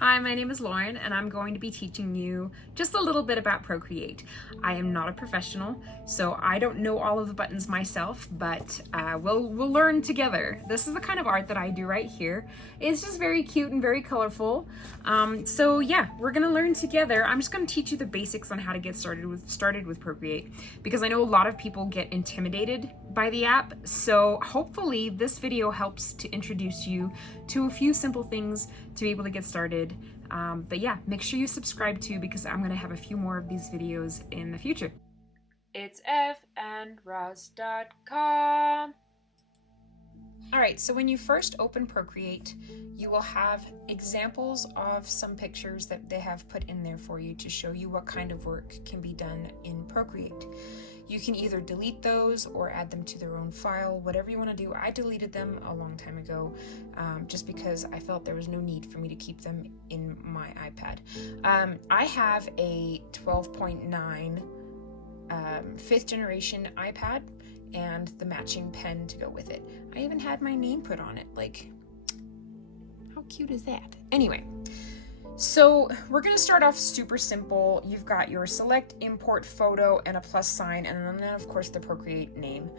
Hi, my name is Lauren, and I'm going to be teaching you just a little bit about Procreate. I am not a professional, so I don't know all of the buttons myself, but we'll learn together. This is the kind of art that I do right here. It's just very cute and very colorful. So yeah, we're gonna learn together. I'm just gonna teach you the basics on how to get started with Procreate, because I know a lot of people get intimidated by the app. So hopefully this video helps to introduce you to a few simple things to be able to get started. But yeah, make sure you subscribe too, because I'm gonna have a few more of these videos in the future. It's fandroz.com. All right, so when you first open Procreate, you will have examples of some pictures that they have put in there for you to show you what kind of work can be done in Procreate. You can either delete those or add them to their own file, whatever you want to do. I deleted them a long time ago just because I felt there was no need for me to keep them in my iPad. I have a 12.9 5th generation iPad and the matching pen to go with it. I even had my name put on it. Like, how cute is that? Anyway, so we're gonna start off super simple. You've got your select, import photo, and a plus sign, and then of course the Procreate name.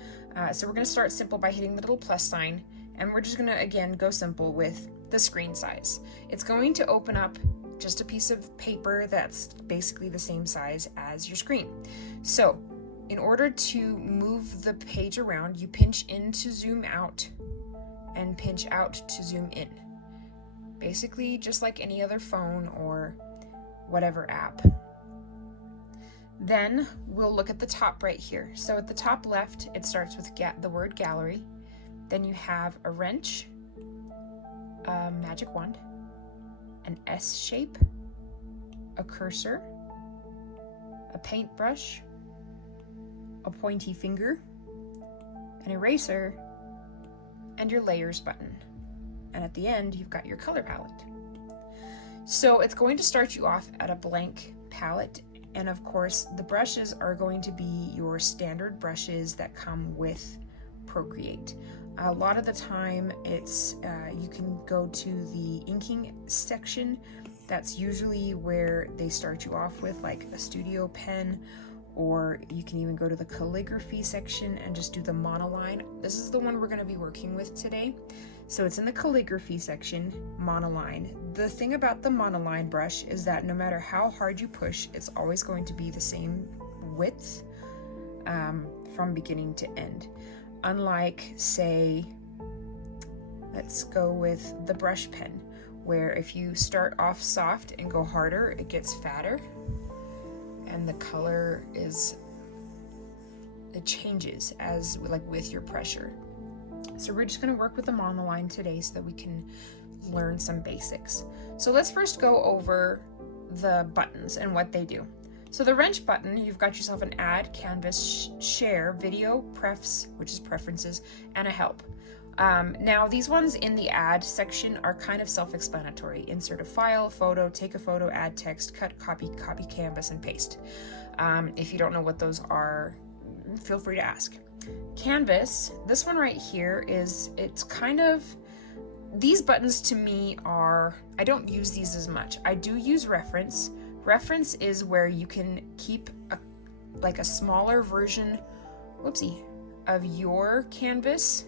So we're gonna start simple by hitting the little plus sign, and we're just gonna, again, go simple with the screen size. It's going to open up just a piece of paper that's basically the same size as your screen. So in order to move the page around, you pinch in to zoom out and pinch out to zoom in. Basically just like any other phone or whatever app. Then we'll look at the top right here. So at the top left, it starts with the word gallery. Then you have a wrench, a magic wand, an S shape, a cursor, a paintbrush, a pointy finger, an eraser, and your layers button. And at the end, you've got your color palette. So it's going to start you off at a blank palette. And of course, the brushes are going to be your standard brushes that come with Procreate. A lot of the time, it's you can go to the inking section. That's usually where they start you off with, like a studio pen, or you can even go to the calligraphy section and just do the monoline. This is the one we're going to be working with today. So it's in the calligraphy section, monoline. The thing about the monoline brush is that no matter how hard you push, it's always going to be the same width from beginning to end. Unlike, say, let's go with the brush pen, where if you start off soft and go harder, it gets fatter. And the color it changes as with your pressure. So we're just going to work with the monoline today so that we can learn some basics. So let's first go over the buttons and what they do. So the wrench button, you've got yourself an add, canvas, share, video, prefs, which is preferences, and a help. Now these ones in the add section are kind of self-explanatory. Insert a file, photo, take a photo, add text, cut, copy canvas, and paste. If you don't know what those are, feel free to ask. Canvas, this one right here it's kind of, these buttons to me are, I don't use these as much. I do use reference. Reference is where you can keep a smaller version, of your canvas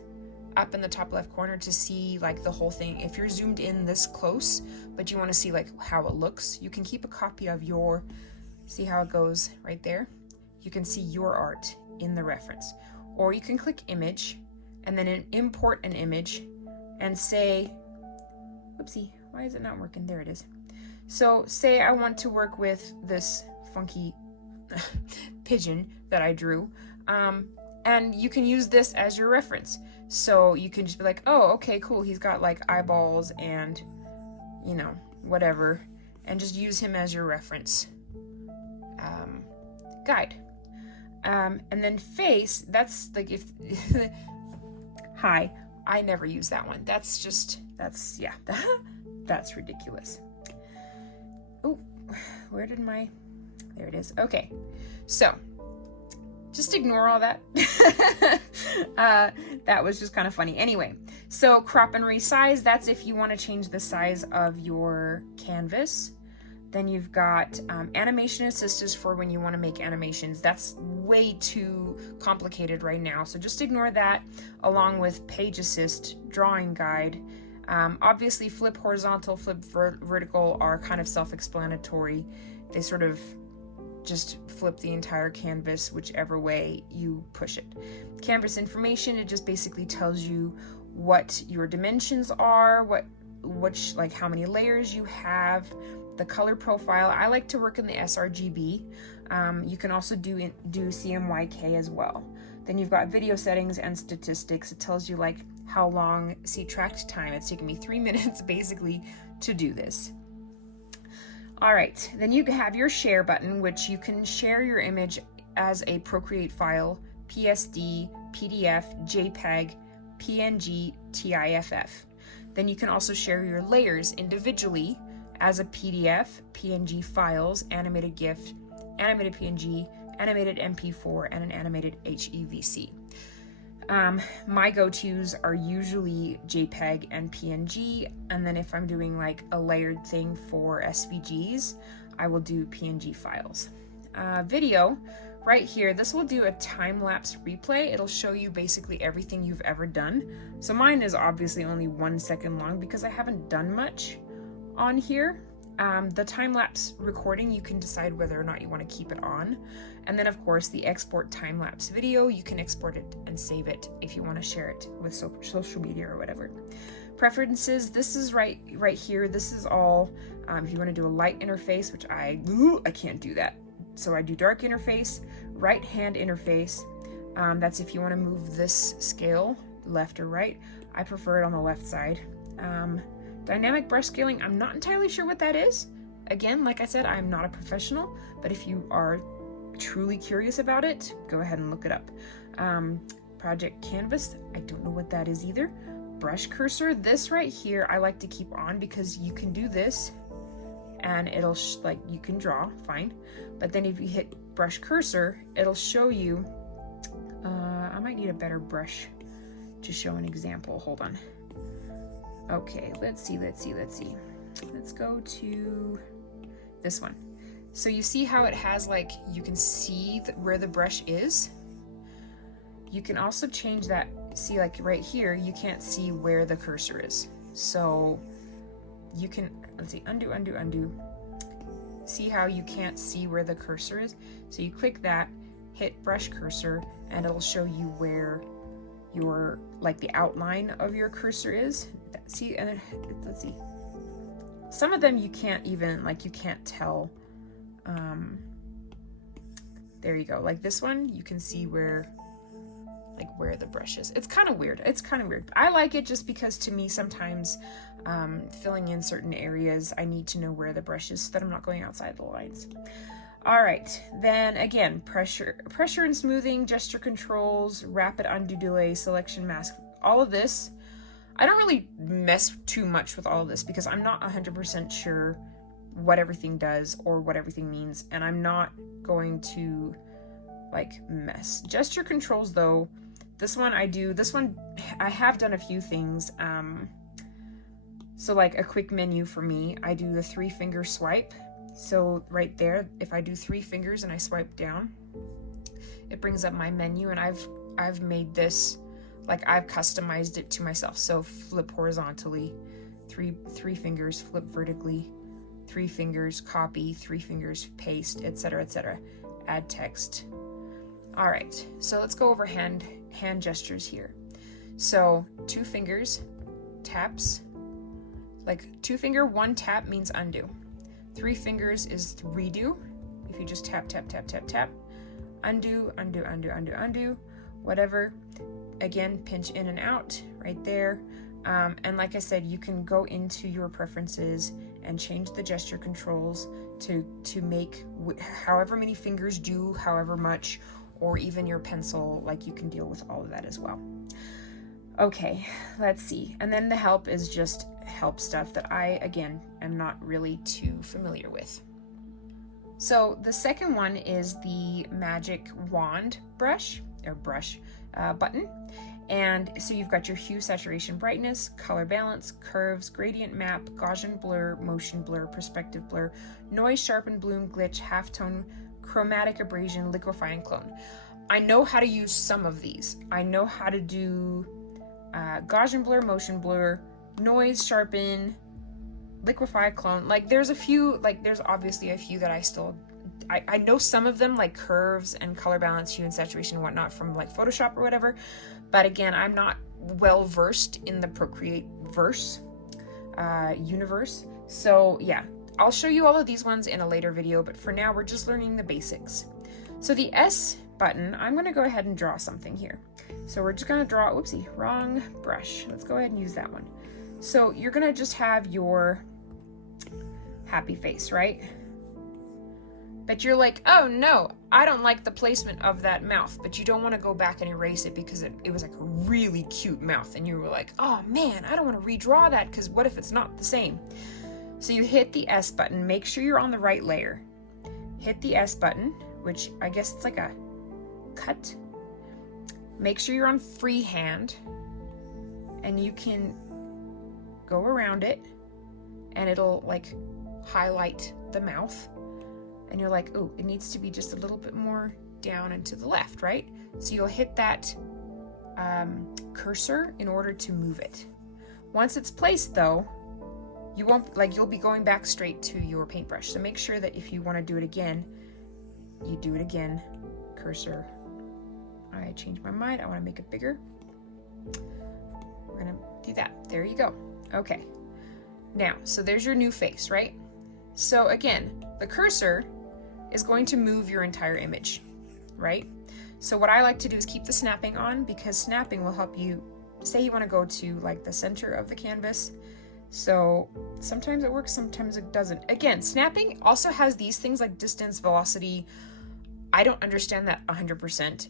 up in the top left corner to see like the whole thing. If you're zoomed in this close, but you want to see like how it looks, you can keep a copy of your, see how it goes right there? You can see your art in the reference. Or you can click image and then import an image and say, why is it not working? There it is. So say I want to work with this funky pigeon that I drew, and you can use this as your reference. So you can just be like, oh, okay, cool. He's got like eyeballs and, whatever, and just use him as your reference guide. And then face, that's like hi, I never use that one. That's ridiculous. Oh, where did there it is. Okay, so just ignore all that. That was just kind of funny. Anyway, So crop and resize, that's if you want to change the size of your canvas. Then you've got animation assistance for when you want to make animations. That's way too complicated right now, so just ignore that, along with page assist, drawing guide. Obviously flip horizontal, flip vertical are kind of self-explanatory. They sort of just flip the entire canvas whichever way you push it. Canvas information, it just basically tells you what your dimensions are, which like how many layers you have, the color profile. I like to work in the sRGB. You can also do CMYK as well. Then you've got video settings and statistics. It tells you like how long, see tracked time. It's taken me 3 minutes basically to do this. All right, then you have your share button, which you can share your image as a Procreate file, PSD, PDF, JPEG, PNG, TIFF. Then you can also share your layers individually as a PDF, PNG files, animated GIF, animated PNG, animated MP4, and an animated HEVC. My go-tos are usually JPEG and PNG, and then if I'm doing like a layered thing for SVGs, I will do PNG files. Video, right here, this will do a time-lapse replay. It'll show you basically everything you've ever done. So mine is obviously only 1 second long because I haven't done much on here. The time-lapse recording, you can decide whether or not you want to keep it on. And then of course the export time-lapse video, you can export it and save it if you want to share it with social media or whatever. Preferences, this is right here. This is all, if you want to do a light interface, which I can't do that. So I do dark interface, right hand interface. That's if you want to move this scale left or right. I prefer it on the left side. Dynamic brush scaling, I'm not entirely sure what that is. Again, like I said, I'm not a professional, but if you are truly curious about it, go ahead and look it up. Project canvas, I don't know what that is either. Brush cursor, this right here I like to keep on because you can do this and it'll like you can draw, fine. But then if you hit brush cursor, it'll show you, I might need a better brush to show an example, hold on. Okay, let's see. Let's go to this one. So you see how it has like, you can see where the brush is. You can also change that, see like right here, you can't see where the cursor is. So you can, let's see, undo. See how you can't see where the cursor is? So you click that, hit brush cursor, and it'll show you where your, like the outline of your cursor is. See, and then, let's see. Some of them you can't even, like you can't tell. There you go. Like this one, you can see where the brush is. It's kind of weird. I like it just because to me sometimes filling in certain areas, I need to know where the brush is so that I'm not going outside the lines. All right, then again, pressure and smoothing, gesture controls, rapid undo delay, selection mask, all of this. I don't really mess too much with all of this because I'm not 100% sure what everything does or what everything means, and I'm not going to like mess. Gesture controls though, this one I have done a few things. So like a quick menu for me, I do the 3-finger swipe. So right there, if I do 3 fingers and I swipe down, it brings up my menu, and I've made this, like I've customized it to myself. So flip horizontally, three fingers, flip vertically, 3 fingers, copy, 3 fingers, paste, etc., etc. Add text. All right, so let's go over hand gestures here. So 2 fingers, taps, like 2-finger 1 tap means undo. 3 fingers is redo. If you just tap, undo, whatever. Again, pinch in and out right there. And like I said, you can go into your preferences and change the gesture controls to make however many fingers do however much, or even your pencil, like you can deal with all of that as well. Okay, let's see. And then the help is just help stuff that I, again, am not really too familiar with. So the second one is the magic wand button. And so you've got your hue, saturation, brightness, color balance, curves, gradient map, Gaussian blur, motion blur, perspective blur, noise, sharpen, bloom, glitch, halftone, chromatic abrasion, liquefy, and clone. I know how to use some of these. I know how to do Gaussian blur, motion blur, noise, sharpen, liquefy, clone. Like there's a few, like there's obviously a few that I know some of them, like curves and color balance, hue and saturation and whatnot, from like Photoshop or whatever. But again, I'm not well versed in the Procreate universe. So yeah, I'll show you all of these ones in a later video, but for now we're just learning the basics. So the S button, I'm gonna go ahead and draw something here. So we're just gonna draw, oopsie, wrong brush. Let's go ahead and use that one. So you're gonna just have your happy face, right? But you're like, oh no, I don't like the placement of that mouth, but you don't want to go back and erase it because it was like a really cute mouth, and you were like, oh man, I don't want to redraw that because what if it's not the same? So you hit the S button, make sure you're on the right layer. Hit the S button, which I guess it's like a cut. Make sure you're on freehand, and you can go around it, and it'll like highlight the mouth. And you're like, oh, it needs to be just a little bit more down and to the left, right? So you'll hit that cursor in order to move it. Once it's placed though, you'll be going back straight to your paintbrush. So make sure that if you want to do it again, you do it again, cursor. I changed my mind, I want to make it bigger. We're gonna do that, there you go. Okay, now, so there's your new face, right? So again, the cursor is going to move your entire image, right? So what I like to do is keep the snapping on, because snapping will help you, say you want to go to like the center of the canvas. So sometimes it works, sometimes it doesn't. Again, snapping also has these things like distance, velocity. I don't understand that 100%.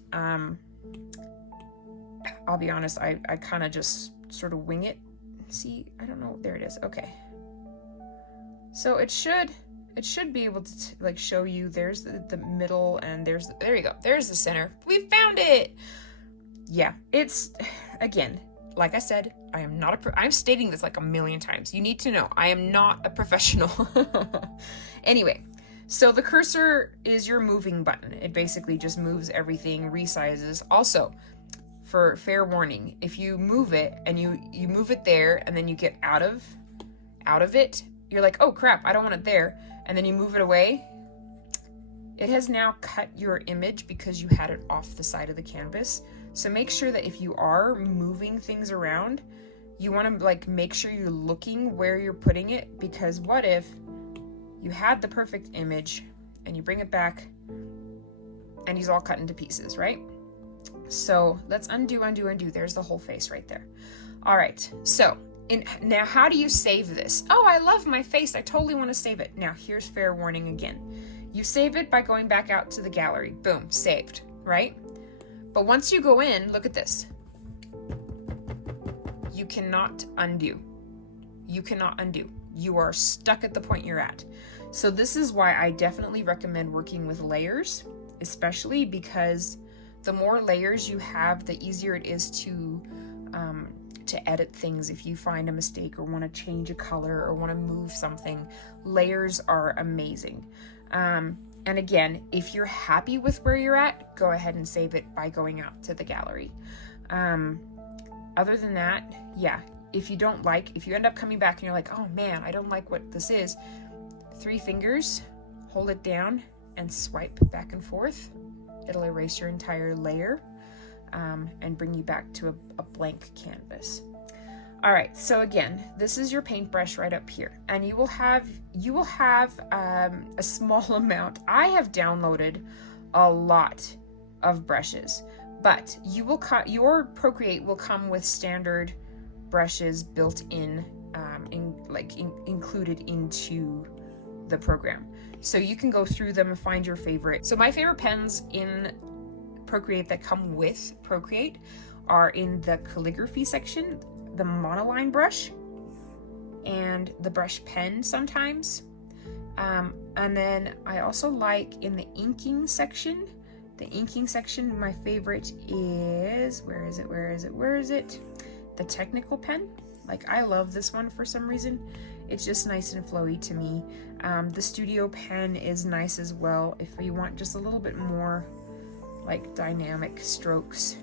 I'll be honest, I kind of just sort of wing it. See, I don't know, there it is, okay. So it should be able to like show you, there's the middle, and there you go, there's the center. We found it. Yeah, it's, again, like I said, I am not I'm stating this like a million times. You need to know, I am not a professional. Anyway, so the cursor is your moving button. It basically just moves everything, resizes. Also, for fair warning, if you move it and you move it there and then you get out of it, you're like, oh crap, I don't want it there. And then you move it away. It has now cut your image because you had it off the side of the canvas. So make sure that if you are moving things around, you want to like make sure you're looking where you're putting it, because what if you had the perfect image and you bring it back and he's all cut into pieces, right? So let's undo. There's the whole face right there. All right, so now how do you save this? Oh, I love my face, I totally want to save it. Now here's fair warning again. You save it by going back out to the gallery. Boom, saved, right? But once you go in, look at this. You cannot undo. You cannot undo. You are stuck at the point you're at. So this is why I definitely recommend working with layers, especially because the more layers you have, the easier it is to edit things. If you find a mistake or want to change a color or want to move something, layers are amazing. And again, if you're happy with where you're at, go ahead and save it by going out to the gallery. Other than that, yeah, if you end up coming back and you're like, oh man, I don't like what this is, 3 fingers, hold it down and swipe back and forth. It'll erase your entire layer and bring you back to a blank canvas. All right, so again, this is your paintbrush right up here, and you will have a small amount. I have downloaded a lot of brushes, but your Procreate will come with standard brushes built in, included into the program. So you can go through them and find your favorite. So my favorite pens in Procreate that come with Procreate are in the calligraphy section, the monoline brush, and the brush pen sometimes. And then I also like in the inking section, The inking section, my favorite is, where is it? The technical pen. Like, I love this one for some reason. It's just nice and flowy to me. The studio pen is nice as well if you want just a little bit more like dynamic strokes.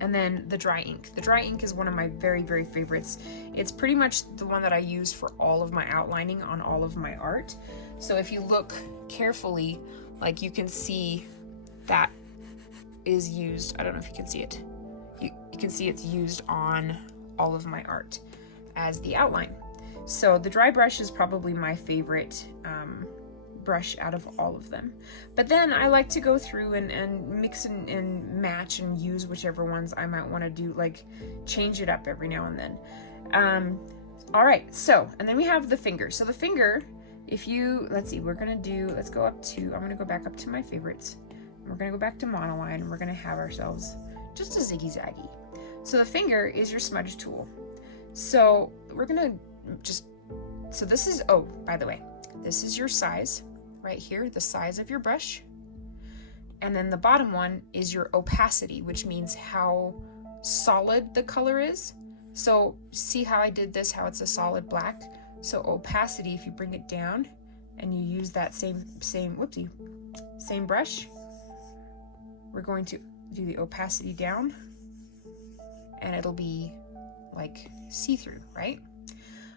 And then the dry ink. The dry ink is one of my very, very favorites. It's pretty much the one that I use for all of my outlining on all of my art. So if you look carefully, like, you can see that is used. I don't know if you can see it. You can see it's used on all of my art as the outline. So the dry brush is probably my favorite brush out of all of them. But then I like to go through and mix and match and use whichever ones I might want to do, like change it up every now and then. All right, so, and then we have the finger. So the finger, if you, let's see, I'm gonna go back up to my favorites. We're gonna go back to monoline, and we're gonna have ourselves just a ziggy-zaggy. So the finger is your smudge tool. So we're gonna so this is, oh, by the way, this is your size right here, the size of your brush. And then the bottom one is your opacity, which means how solid the color is. So see how I did this, how it's a solid black? So opacity, if you bring it down and you use that same brush, we're going to do the opacity down and it'll be like see-through, right?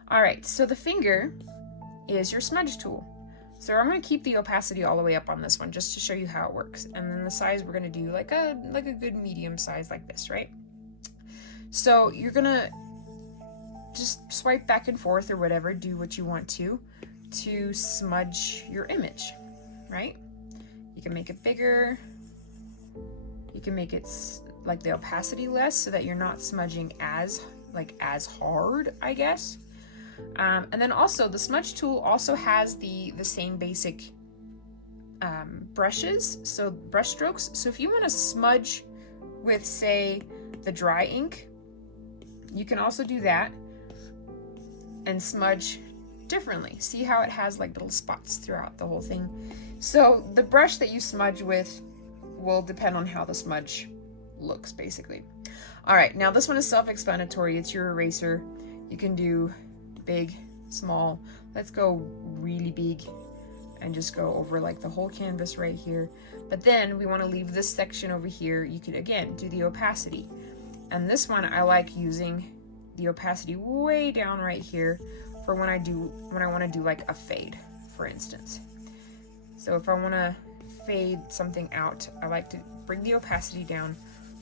All right, so the finger is your smudge tool. So I'm going to keep the opacity all the way up on this one just to show you how it works. And then the size, we're going to do like a good medium size like this, right? So you're going to just swipe back and forth or whatever, do what you want to smudge your image, right? You can make it bigger. You can make it like the opacity less so that you're not smudging as hard, I guess. And then also the smudge tool also has the same basic brushes, so brush strokes. So if you want to smudge with, say, the dry ink, you can also do that and smudge differently. See how it has like little spots throughout the whole thing. So the brush that you smudge with will depend on how the smudge looks, basically. All right, now this one is self-explanatory. It's your eraser. You can do big, small. Let's go really big and just go over like the whole canvas right here. But then we want to leave this section over here. You can again do the opacity. And this one I like using the opacity way down right here for when I want to do like a fade, for instance. So if I want to fade something out, I like to bring the opacity down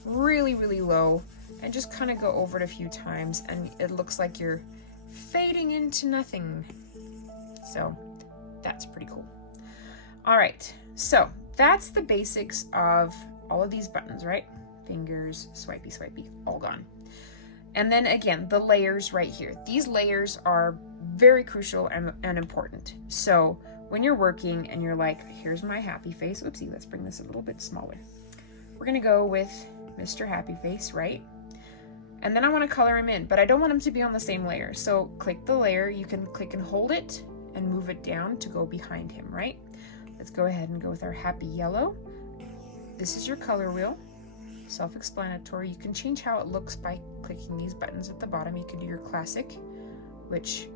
really, really low and just kind of go over it a few times, and it looks like you're fading into nothing. So that's pretty cool. All right, so that's the basics of all of these buttons, right? Fingers, swipey, swipey, all gone. And then again, the layers right here. These layers are very crucial and important. So when you're working and you're like, here's my happy face. Oopsie, let's bring this a little bit smaller. We're gonna go with Mr. Happy Face, right? And then I want to color him in, but I don't want him to be on the same layer. So click the layer, you can click and hold it and move it down to go behind him, right? Let's go ahead and go with our happy yellow. This is your color wheel, self-explanatory. You can change how it looks by clicking these buttons at the bottom. You can do your classic, which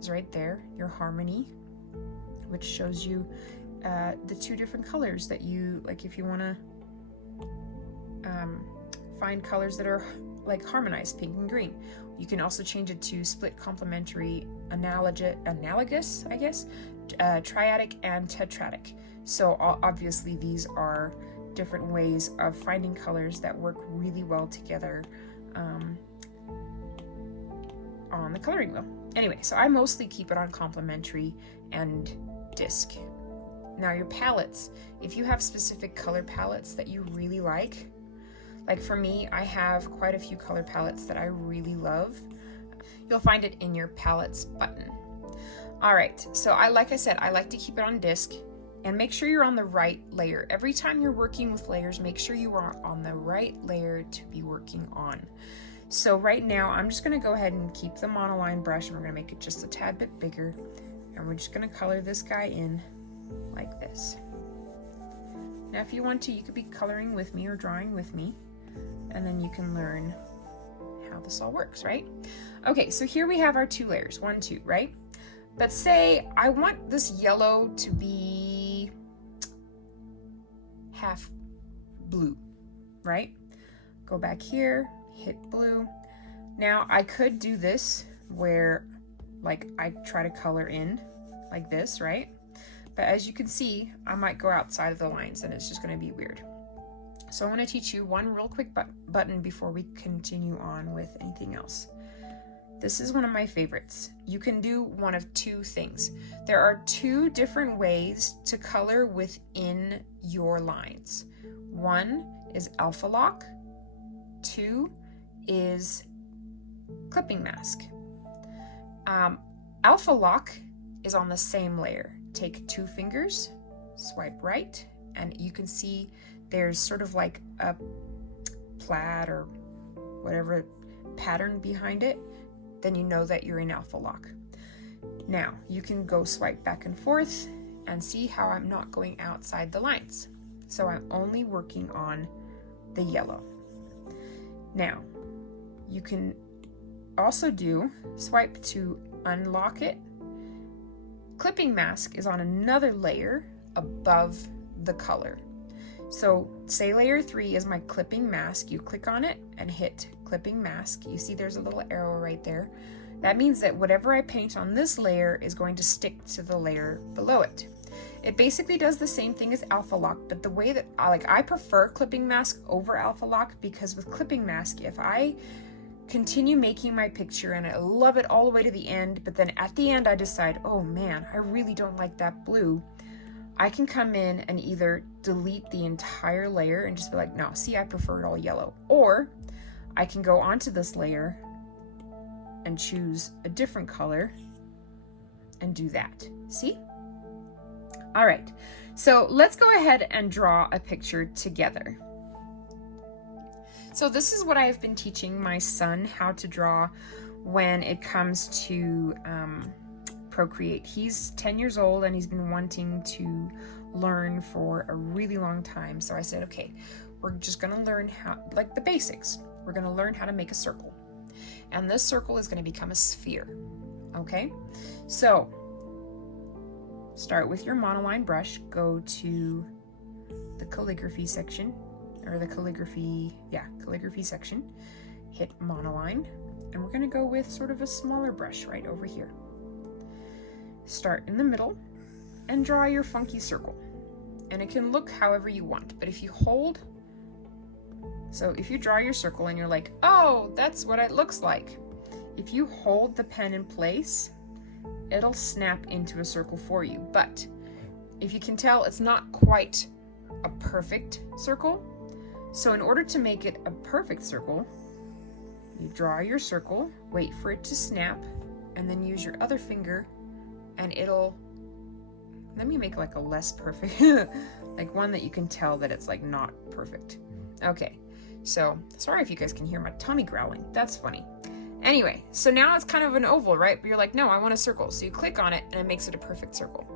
is right there, your harmony, which shows you the two different colors that you, like if you want to find colors that are like harmonized, pink and green. You can also change it to split complementary, analogous, I guess, triadic and tetradic. So obviously these are different ways of finding colors that work really well together on the coloring wheel. Anyway, so I mostly keep it on complementary and disc. Now your palettes, if you have specific color palettes that you really like for me, I have quite a few color palettes that I really love. You'll find it in your palettes button. All right, so like I said, I like to keep it on disc, and make sure you're on the right layer. Every time you're working with layers, make sure you are on the right layer to be working on. So right now, I'm just gonna go ahead and keep the monoline brush, and we're gonna make it just a tad bit bigger, and we're just gonna color this guy in like this. Now, if you want to, you could be coloring with me or drawing with me, and then you can learn how this all works, right? Okay, so here we have our 2 layers, 1, 2, right? But say I want this yellow to be half blue, right? Go back here, hit blue. Now I could do this where like I try to color in like this, right? But as you can see, I might go outside of the lines and it's just going to be weird. So I want to teach you one real quick button before we continue on with anything else. This is one of my favorites. You can do one of 2 things. There are 2 different ways to color within your lines. 1 is alpha lock, 2 is clipping mask. Alpha lock is on the same layer. Take 2 fingers, swipe right, and you can see there's sort of like a plaid or whatever pattern behind it. Then you know that you're in alpha lock. Now you can go swipe back and forth and see how I'm not going outside the lines. So I'm only working on the yellow. Now you can also do swipe to unlock it. Clipping mask is on another layer above the color. So say layer 3 is my clipping mask. You click on it and hit clipping mask. You see there's a little arrow right there. That means that whatever I paint on this layer is going to stick to the layer below it. It basically does the same thing as alpha lock, but the way that I prefer clipping mask over alpha lock, because with clipping mask, if I continue making my picture and I love it all the way to the end, but then at the end I decide, oh man, I really don't like that blue, I can come in and either delete the entire layer and just be like, no, see, I prefer it all yellow. Or I can go onto this layer and choose a different color and do that. See? All right, so let's go ahead and draw a picture together. So this is what I have been teaching my son how to draw when it comes to Procreate. He's 10 years old and he's been wanting to learn for a really long time. So I said, okay, we're just gonna learn how, like the basics. We're gonna learn how to make a circle. And this circle is gonna become a sphere, okay? So start with your monoline brush, go to the calligraphy section, or the calligraphy section, hit monoline, and we're gonna go with sort of a smaller brush right over here. Start in the middle and draw your funky circle. And it can look however you want, but if you hold, so if you draw your circle and you're like, oh, that's what it looks like. If you hold the pen in place, it'll snap into a circle for you. But if you can tell, it's not quite a perfect circle. So in order to make it a perfect circle, you draw your circle, wait for it to snap, and then use your other finger and it'll, let me make like a less perfect, like one that you can tell that it's like not perfect. Okay, so sorry if you guys can hear my tummy growling, that's funny. Anyway, so now it's kind of an oval, right? But you're like, no, I want a circle. So you click on it and it makes it a perfect circle.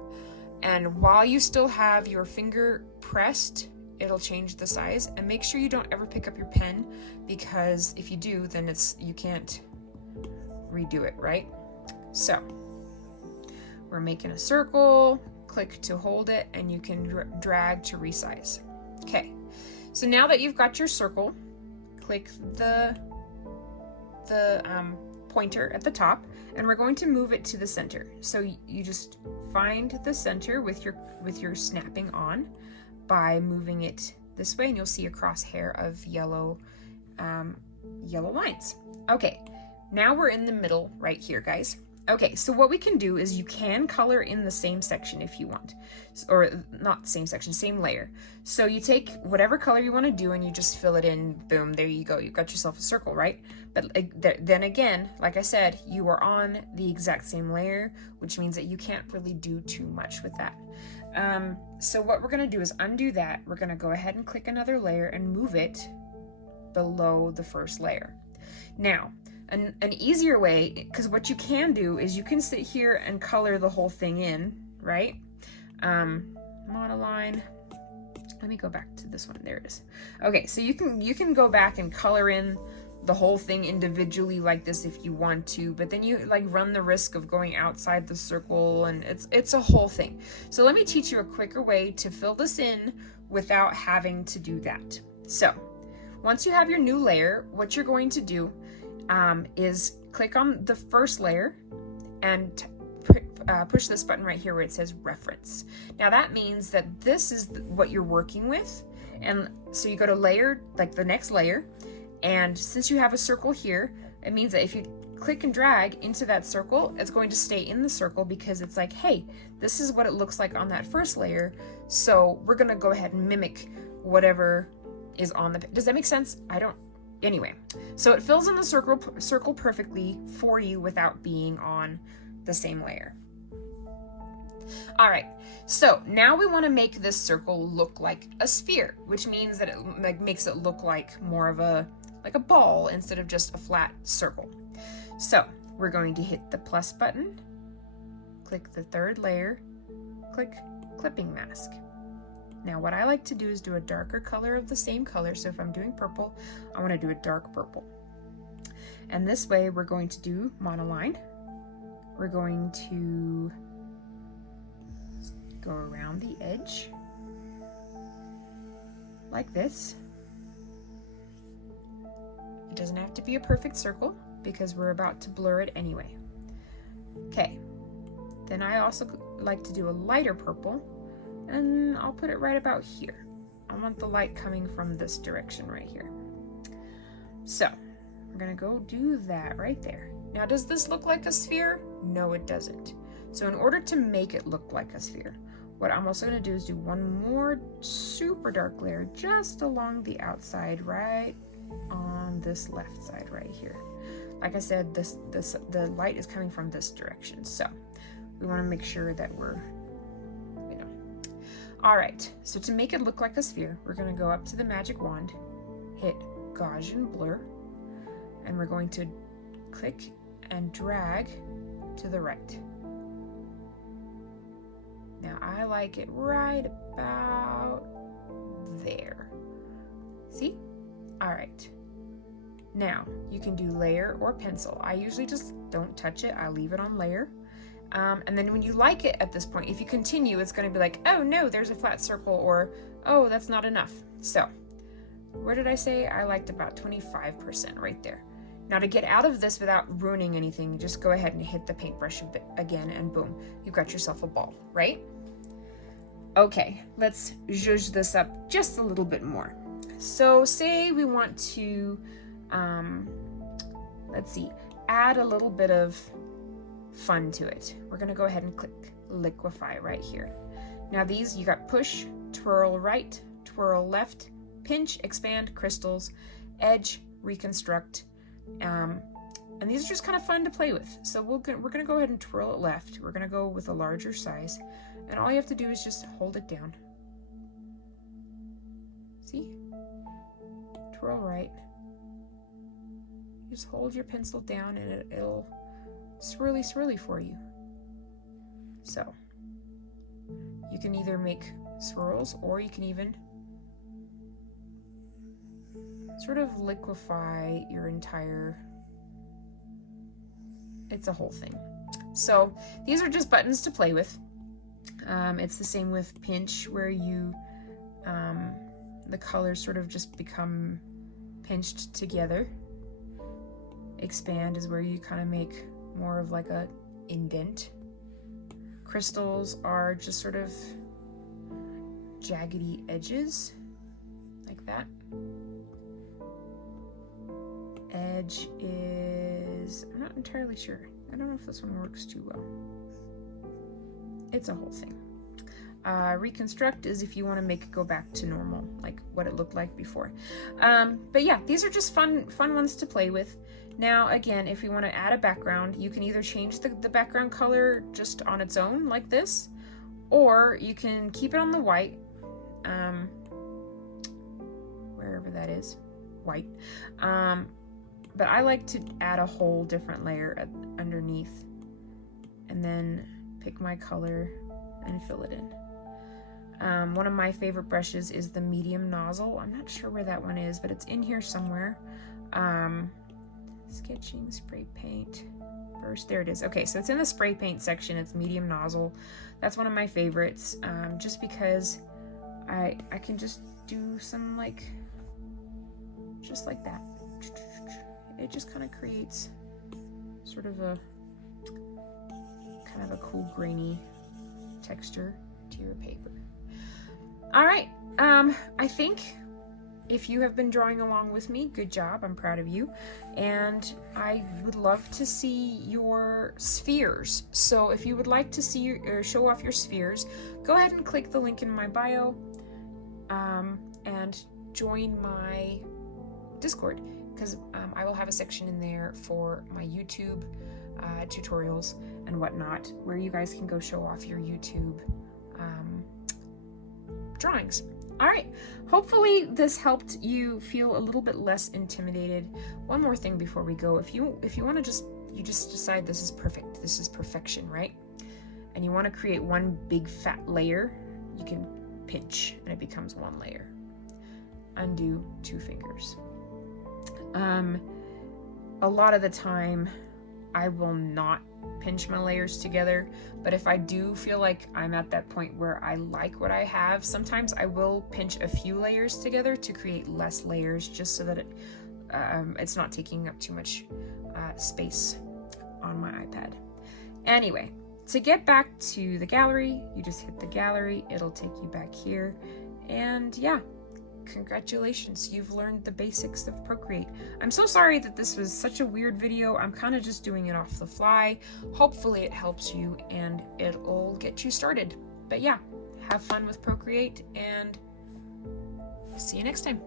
And while you still have your finger pressed, it'll change the size. And make sure you don't ever pick up your pen, because if you do, then you can't redo it, right? So we're making a circle, click to hold it, and you can drag to resize. Okay, so now that you've got your circle, click the pointer at the top, and we're going to move it to the center. So you just find the center with your snapping on by moving it this way, and you'll see a crosshair of yellow lines. Okay, now we're in the middle right here, guys. Okay, so what we can do is you can color in the same section if you want, or not the same section, same layer. So you take whatever color you want to do and you just fill it in, boom, there you go. You've got yourself a circle, right? But then again, like I said, you are on the exact same layer, which means that you can't really do too much with that. So what we're gonna do is undo that. We're gonna go ahead and click another layer and move it below the first layer. Now, an easier way, because what you can do is you can sit here and color the whole thing in, right? Monoline, Let me go back to this one. There it is. Okay, so you can go back and color in the whole thing individually like this if you want to, but then you like run the risk of going outside the circle, and it's a whole thing. So let me teach you a quicker way to fill this in without having to do that. So once you have your new layer, what you're going to do is click on the first layer and push this button right here where it says reference. Now that means that this is what you're working with, and so you go to layer, like the next layer, and since you have a circle here, it means that if you click and drag into that circle, it's going to stay in the circle because it's like, hey, this is what it looks like on that first layer, so we're gonna go ahead and mimic whatever is on the, does that make sense? Anyway, so it fills in the circle perfectly for you without being on the same layer. All right, so now we want to make this circle look like a sphere, which means that it like makes it look like more of a ball instead of just a flat circle. So we're going to hit the plus button, click the third layer, click clipping mask. Now what I like to do is do a darker color of the same color. So if I'm doing purple, I want to do a dark purple. And this way we're going to do monoline. We're going to go around the edge like this. It doesn't have to be a perfect circle because we're about to blur it anyway. Okay, then I also like to do a lighter purple, and I'll put it right about here. I want the light coming from this direction right here. So we're gonna go do that right there. Now, does this look like a sphere? No, it doesn't. So in order to make it look like a sphere, what I'm also gonna do is do one more super dark layer just along the outside, right on this left side right here. Like I said, the light is coming from this direction, so we want to make sure that we're, All right, so to make it look like a sphere, we're going to go up to the magic wand, hit Gaussian blur, and we're going to click and drag to the right. Now I like it right about there. See? All right. Now you can do layer or pencil. I usually just don't touch it. I leave it on layer. And then when you like it at this point, if you continue, it's going to be like, oh no, there's a flat circle, or oh, that's not enough. So where did I say? I liked about 25% right there. Now to get out of this without ruining anything, just go ahead and hit the paintbrush a bit again, and boom, you've got yourself a ball, right? Okay, let's zhuzh this up just a little bit more. So say we want to, let's see, add a little bit of fun to it. We're gonna go ahead and click liquefy right here. Now these, you got push, twirl right, twirl left, pinch, expand, crystals, edge, reconstruct, and these are just kind of fun to play with. So we're gonna go ahead and twirl it left. We're gonna go with a larger size, and all you have to do is just hold it down. See? Twirl right. Just hold your pencil down and it'll swirly for you. So you can either make swirls, or you can even sort of liquefy your entire, it's a whole thing. So these are just buttons to play with. It's the same with pinch, where you the colors sort of just become pinched together. Expand is where you kind of make more of like a indent. Crystals are just sort of jaggedy edges like that. Edge is, I'm not entirely sure. I don't know if this one works too well. It's a whole thing. Reconstruct is if you want to make it go back to normal, like what it looked like before. But yeah, these are just fun ones to play with. Now, again, if you want to add a background, you can either change the background color just on its own like this, or you can keep it on the white, wherever that is, white. But I like to add a whole different layer underneath, and then pick my color and fill it in. One of my favorite brushes is the medium nozzle. I'm not sure where that one is, but it's in here somewhere. Sketching, spray paint, burst, there it is. Okay, so it's in the spray paint section. It's medium nozzle. That's one of my favorites, just because I can just do some just like that. It just kind of creates sort of a cool grainy texture to your paper. All right, I think if you have been drawing along with me, good job, I'm proud of you. And I would love to see your spheres. So if you would like to see or show off your spheres, go ahead and click the link in my bio and join my Discord, because I will have a section in there for my YouTube tutorials and whatnot, where you guys can go show off your YouTube drawings. All right, hopefully this helped you feel a little bit less intimidated. One more thing before we go, if you want to you just decide this is perfect, this is perfection, right? And you want to create one big fat layer, you can pinch and it becomes one layer. Undo 2 fingers. A lot of the time I will not pinch my layers together, but if I do feel like I'm at that point where I like what I have, sometimes I will pinch a few layers together to create less layers, just so that it's not taking up too much space on my iPad. Anyway, to get back to the gallery, you just hit the gallery, it'll take you back here, and yeah, congratulations, you've learned the basics of Procreate. I'm so sorry that this was such a weird video. I'm kind of just doing it off the fly. Hopefully it helps you and it'll get you started. But yeah, have fun with Procreate and see you next time.